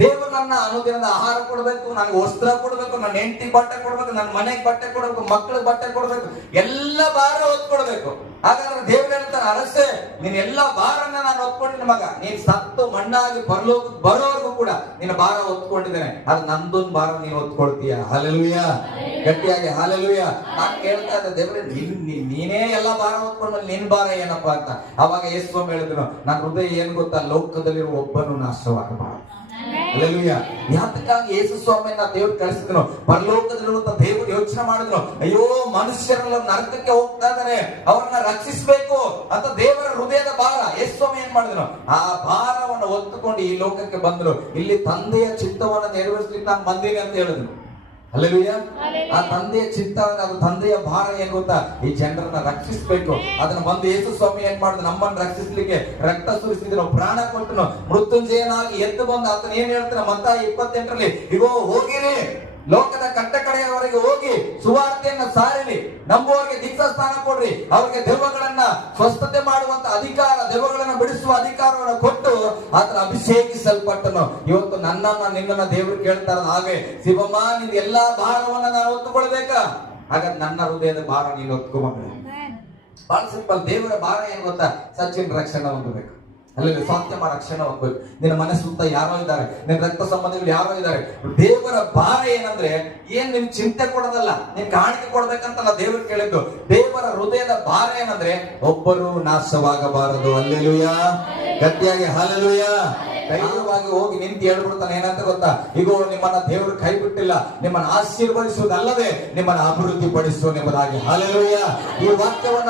ದೇವರು ನನ್ನ ಅನುದಿನದ ಆಹಾರ ಕೊಡ್ಬೇಕು ನನಗೆ ವಸ್ತ್ರ ಕೊಡಬೇಕು, ನನ್ನ ಹೆಂಡತಿ ಬಟ್ಟೆ ಕೊಡ್ಬೇಕು, ನನ್ನ ಮನೆಗೆ ಬಟ್ಟೆ ಕೊಡಬೇಕು ಮಕ್ಕಳಿಗೆ ಬಟ್ಟೆ ಕೊಡ್ಬೇಕು, ಎಲ್ಲ ಭಾರ ಹೊತ್ಕೊಡ್ಬೇಕು. ಹಾಗಾದ್ರೆ ದೇವ್ರ ಹೇಳ್ತಾರೆ ಅರಸೆ ನೀನ್ ಎಲ್ಲ ಭಾರನ್ನ ನಾನು ಹೊತ್ಕೊಂಡಿನ ಮಗ. ನೀನ್ ಸತ್ತು ಮಣ್ಣಾಗಿ ಬರ್ಲೋಗ, ಬರೋವರೆಗೂ ಕೂಡ ನಿನ್ನ ಭಾರ ಹೊತ್ಕೊಂಡಿದ್ದೇನೆ. ಅದು ನಂದೊಂದು ಭಾರ ನೀನು ಹೊತ್ಕೊಳ್ತೀಯ? ಹಾಲೆಲುಯ್ಯ ಗಟ್ಟಿಯಾಗಿ ಹಾಲೆಲುಯ್ಯ ನಾನು ಕೇಳ್ತಾ ಇದ್ದೆ, ದೇವ್ರೆ, ನೀನ್, ನೀನೇ ಎಲ್ಲ ಭಾರ ಹೊತ್ಕೊಂಡು ನಿನ್ ಭಾರ ಏನಪ್ಪಾ ಅಂತ. ಅವಾಗ ಯೇಸ್ವಾಮಿ ಹೇಳಿದ್ರು, ನನ್ನ ಹೃದಯ ಏನ್ ಗೊತ್ತಾ? ಲೋಕದಲ್ಲಿರುವ ಒಬ್ಬನು ನಾಶವಾಗಬಾರದು. ಅಲ್ಲೆಲುಯ್ಯ ಯಾತಕ್ಕಾಗಿ ಯೇಸು ಸ್ವಾಮಿಯನ್ನ ದೇವ್ರು ಕಳಿಸಿದ್ರು. ಪರಲೋಕದಲ್ಲಿರುವಂತ ದೇವರು ಯೋಚನೆ ಮಾಡಿದ್ರು. ಅಯ್ಯೋ ಮನುಷ್ಯರೆಲ್ಲ ನರಕಕ್ಕೆ ಹೋಗ್ತಾ ಇದಾರೆ ಅವ್ರನ್ನ ರಕ್ಷಿಸಬೇಕು ಅಂತ ದೇವರ ಹೃದಯದ ಭಾರ. ಯೇಸು ಸ್ವಾಮಿ ಏನ್ ಮಾಡಿದ್ರು? ಆ ಭಾರವನ್ನು ಹೊತ್ತುಕೊಂಡು ಈ ಲೋಕಕ್ಕೆ ಬಂದ್ರು. ಇಲ್ಲಿ ತಂದೆಯ ಚಿತ್ತವನ್ನು ನೆರವೇರಿಸ್ಲಿಕ್ಕೆ ನಾನು ಬಂದೀನಿ ಅಂತ ಹೇಳಿದ್ರು. ಅಲ್ಲೆಲುಯ್ಯ ಆ ತಂದೆಯ ಚಿತ್ತ ಅದು ತಂದೆಯ ಭಾರ ಏನ್ ಗೊತ್ತಾ ಈ ಜನರನ್ನ ರಕ್ಷಿಸ್ಬೇಕು. ಅದನ್ನ ಬಂದು ಯೇಸು ಸ್ವಾಮಿ ಏನ್ ಮಾಡುದು? ನಮ್ಮನ್ನ ರಕ್ಷಿಸ್ಲಿಕ್ಕೆ ರಕ್ತ ಸುರಿಸಿದ್ರು ಪ್ರಾಣ ಕೊಟ್ಟನು. ಮೃತ್ಯುಂಜಯನಾಗಿ ಎದ್ದು ಬಂದು ಆತನ ಏನ್ ಹೇಳ್ತಾನೆ? ಮತ್ತ ಇಪ್ಪತ್ತೆಂಟರಲ್ಲಿ ಇಗೋ ಹೋಗಿರಿ. ಲೋಕದ ಕಟ್ಟ ಕಡೆಯವರೆಗೆ ಹೋಗಿ ಸುವಾರ್ತೆಯನ್ನ ಸಾರಿಲಿ ನಂಬುವವರಿಗೆ ದಿಕ್ಕ ಸ್ಥಾನ ಕೊಡ್ರಿ. ಅವ್ರಿಗೆ ದೆವ್ವಗಳನ್ನ ಸ್ವಸ್ಥತೆ ಮಾಡುವಂತ ಅಧಿಕಾರ ದೆವ್ವಗಳನ್ನ ಬಿಡಿಸುವ ಅಧಿಕಾರವನ್ನು ಕೊಟ್ಟು ಆತನ ಅಭಿಷೇಕಿಸಲ್ಪಟ್ಟನು. ಇವತ್ತು ನನ್ನನ್ನ ನಿನ್ನನ್ನ ದೇವರು ಕೇಳ್ತಾರ. ಹಾಗೆ ಶಿವಮ್ಮ ನಿನ್ ಎಲ್ಲಾ ಭಾರವನ್ನ ನಾನು ಹೊತ್ತುಕೊಳ್ಬೇಕಾ? ಹಾಗಾದ್ರೆ ನನ್ನ ಹೃದಯದ ಭಾರ ನೀನು ಹೊತ್ಕೊಂಡ್ರೆ ಬಹಳ ಸಿಂಪಲ್. ದೇವರ ಭಾರ ಏನ್ ಗೊತ್ತಾ? ಸಚಿನ್ ರಕ್ಷಣೆ ಹೊಂದಬೇಕು. ಅಲ್ಲಿ ಸ್ವಾತ್ಯಮ ರಕ್ಷಣೆ ಹೋಗ್ಬೇಕು ನಿನ್ನ ಮನೆ ಸುತ್ತ ಯಾರೋ ಇದ್ದಾರೆ. ನಿನ್ನ ರಕ್ತ ಸಂಬಂಧಿಗಳು ಯಾರೋ ಇದ್ದಾರೆ. ದೇವರ ಭಾರ ಏನಂದ್ರೆ ಏನ್ ನಿನ್ ಚಿಂತೆ ಕೊಡೋದಲ್ಲ ನಿನ್ ಕಾಣಿಕೆ ಕೊಡ್ಬೇಕಂತಲ್ಲ ದೇವರು ಕೇಳಿದ್ದು. ದೇವರ ಹೃದಯದ ಭಾರ ಏನಂದ್ರೆ ಒಬ್ಬರು ನಾಶವಾಗಬಾರದು. ಅಲ್ಲೆಲುಯ ಗಟ್ಟಿಯಾಗಿ ಹಾಲೆಲುಯ ಧೈರ್ಯವಾಗಿ ಹೋಗಿ ನಿಂತು ಹೇಳ್ಬಿಡ್ತಾನೆ ಏನಂತ ಗೊತ್ತಾ? ಇಗೋ, ನಿಮ್ಮನ್ನ ದೇವರು ಕೈ ಬಿಟ್ಟಿಲ್ಲ ನಿಮ್ಮನ್ನ ಆಶೀರ್ವದಿಸುವುದಲ್ಲದೆ ನಿಮ್ಮನ್ನ ಅಭಿವೃದ್ಧಿ ಪಡಿಸುವ ನಿಮ್ಮದಾಗಿ ಹಾಲೆಲುಯ ಈ ವಾಕ್ಯವನ್ನ